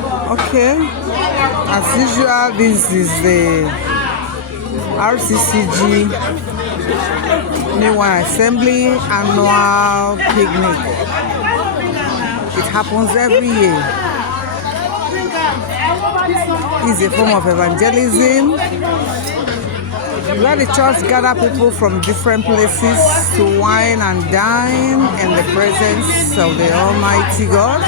Okay, as usual, this is the Rccg New Wine Assembly annual picnic. It happens every year. It's a form of evangelism where the church gather people from different places to wine and dine in the presence of the Almighty God.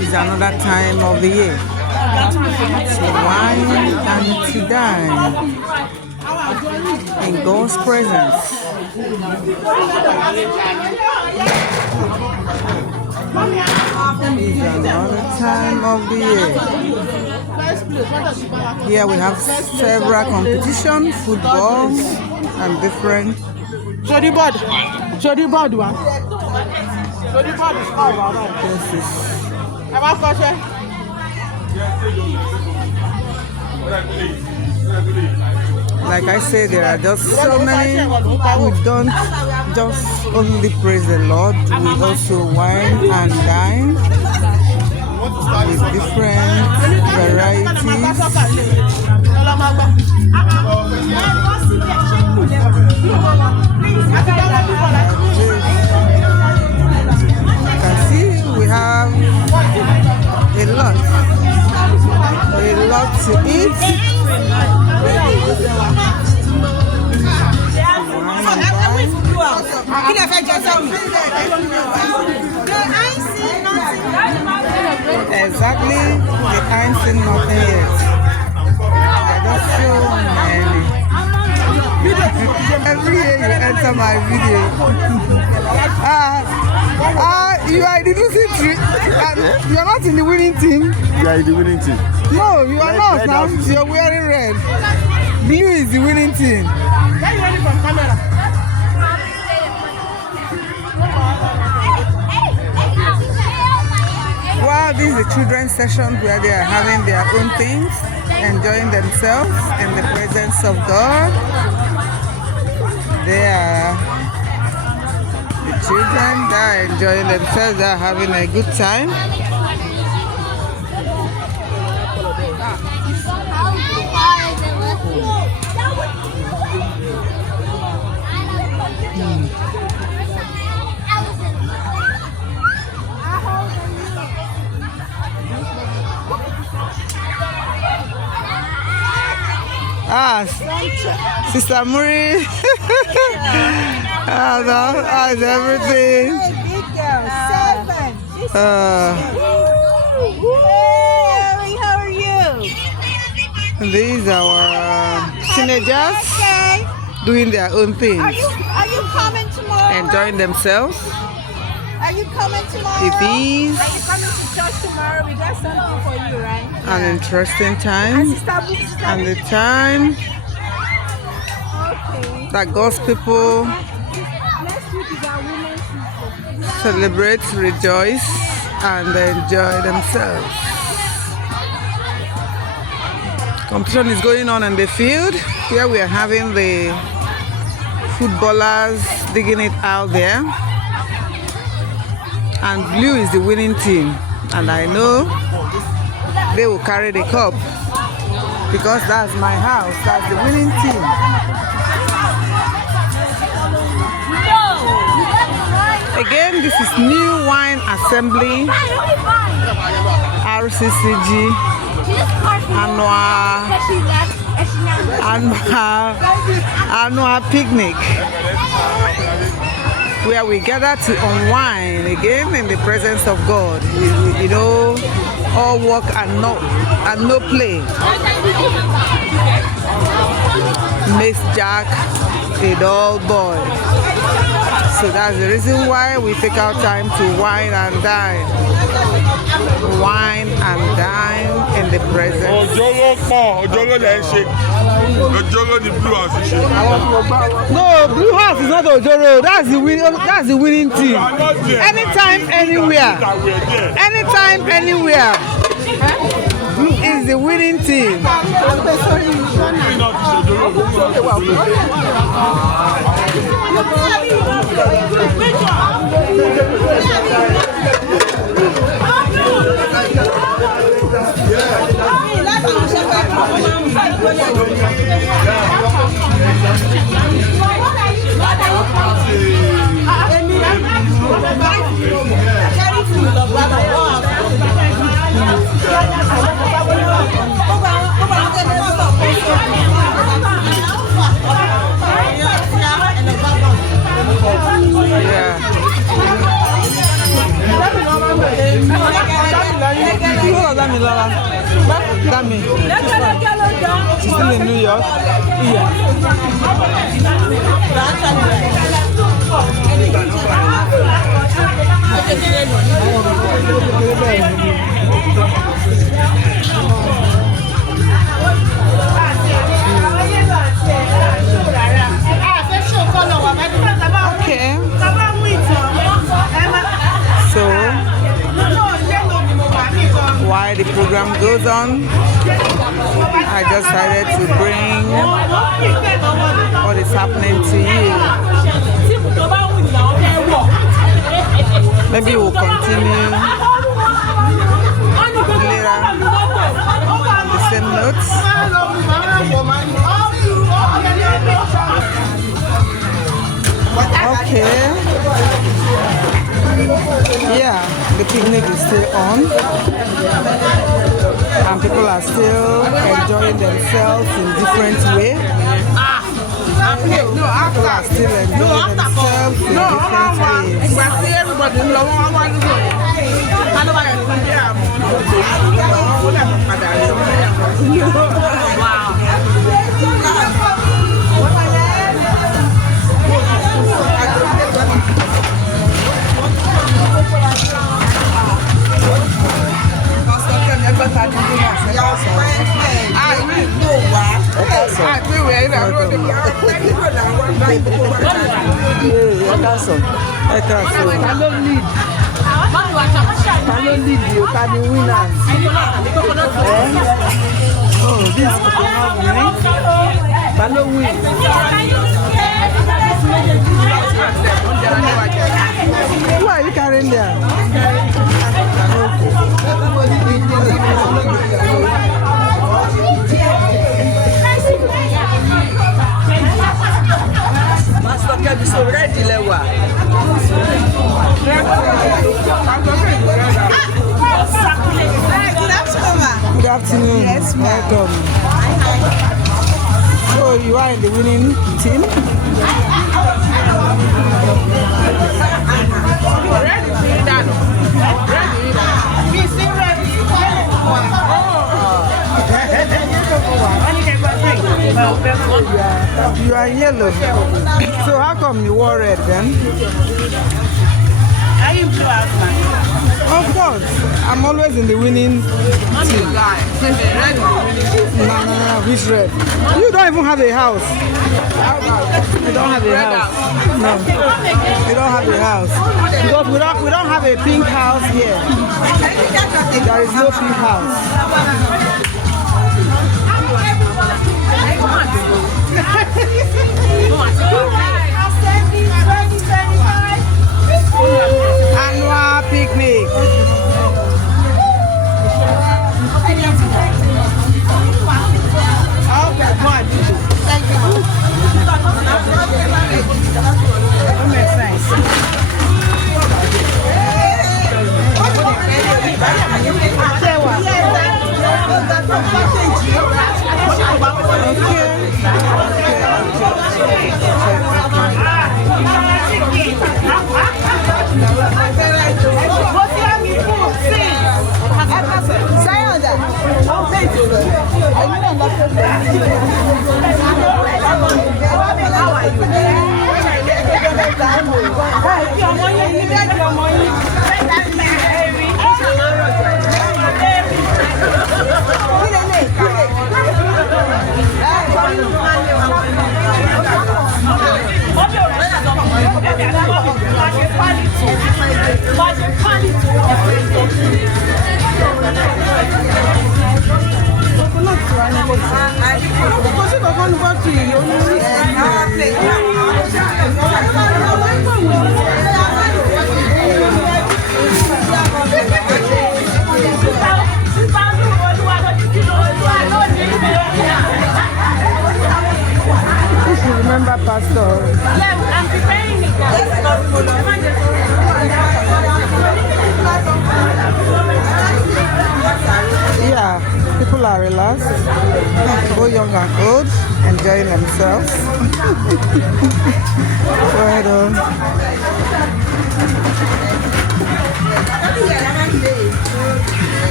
It's another time of the year to wine and to dine in God's presence. It's another time of the year. Here we have several competitions, football and different. Show the board one. This is like I say, there are just so many who don't just only praise the Lord. We also wine and dine with different varieties. You can see we have a lot to eat. Exactly, the ain't seen nothing yet. That's so many. Every year you enter my video. You are in the losing team. You are not in the winning team. You are in the winning team. No, you are not now. You are wearing red. Blue is the winning team. Wow, this is the children's session where they are having their own things, enjoying themselves in the presence of God. They are the children that are enjoying themselves, they are having a good time. Sister Muri. How's everything? Big girl, 7. Hey, how are you? These are our teenagers doing their own things. Are you coming tomorrow? Enjoying themselves. Are you coming tomorrow? It is. Are you coming to church tomorrow? We got something for you, right? An interesting time. And the time that God's people celebrate, rejoice, and enjoy themselves. Competition is going on in the field. Here we are having the footballers digging it out there. And blue is the winning team. And I know they will carry the cup because that's my house. That's the winning team. Again, this is New Wine Assembly Rccg annual picnic, where we gather to unwind again in the presence of God. You know, all work and no play. Miss Jack, a dull boy. So that's the reason why we take our time to wine and dine. Wine and dine in the presence. No, Blue House is not Ojoro. That's the winning team. Anytime, anywhere. Anytime, anywhere. Is the winning team. Damilola. Dami. She's still in New York. Yeah. Okay. So while the program goes on, I just decided to bring what is happening to you. Maybe we'll continue later on the same notes. Okay. Yeah, the picnic is still on and people are still enjoying themselves in different ways. People are still enjoying themselves in different Oh, this who are you carrying there? Master Kevin, so ready, Lewa. Good afternoon. Yes, welcome. So you are in the winning team? You are yellow. So how come you wore red then? I am too asthma. Of course, I'm always in the winning team. No, which red? You don't even have a house. You don't have a house. No, you don't have a house. Because we don't have a pink house here. There is no pink house. Annual picnic. Thank you. That makes sense. Remember, Pastor. Yes, I'm preparing it. Yeah, people are relaxed, both young and old, enjoying themselves. Right on.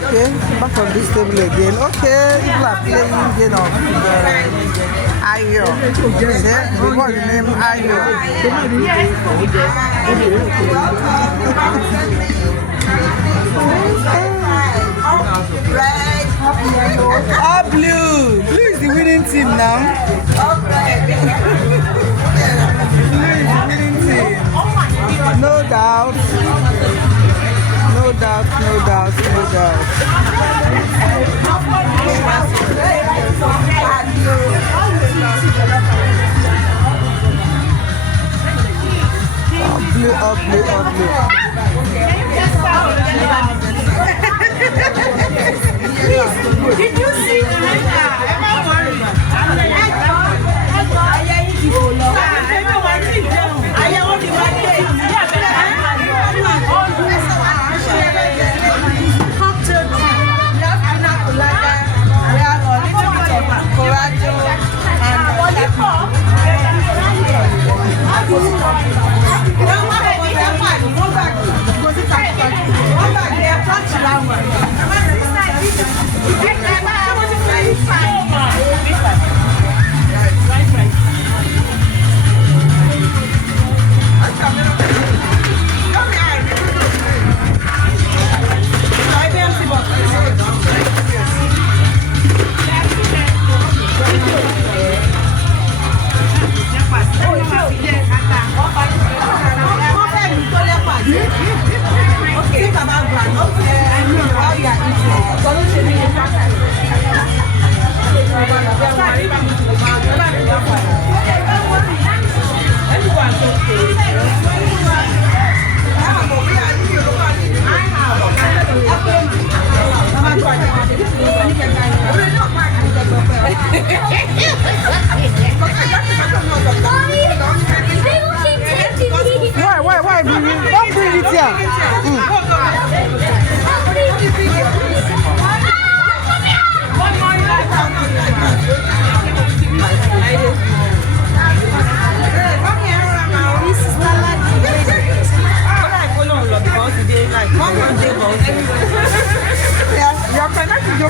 Okay, back on this table again. Okay, people are playing game of Ayo. See, before the name Ayo. All blue. Blue is the winning team now. Blue is the winning team. No doubt. No doubt, no doubt, no doubt. Up blue, up blue, up blue. Did you see the Why? Don't bring it here. You're connected to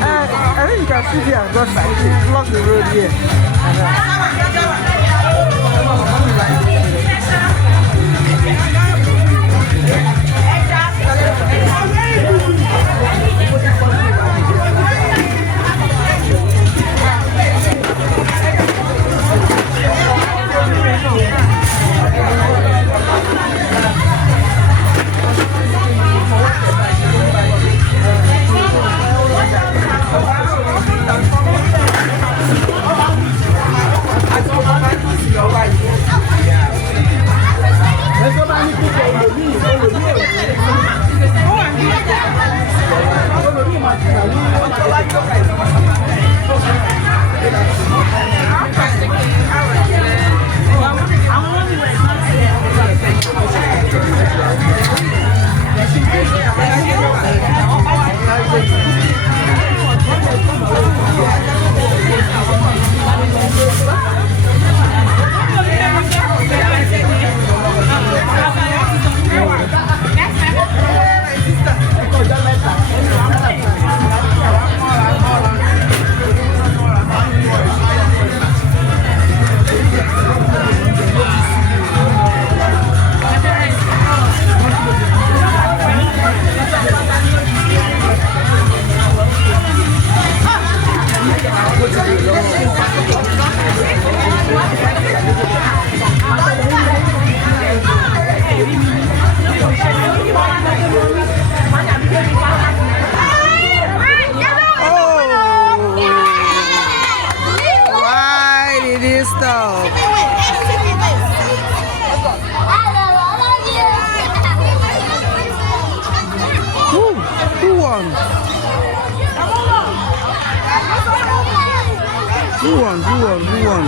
I think you can see here, just block the road here. won? Who won?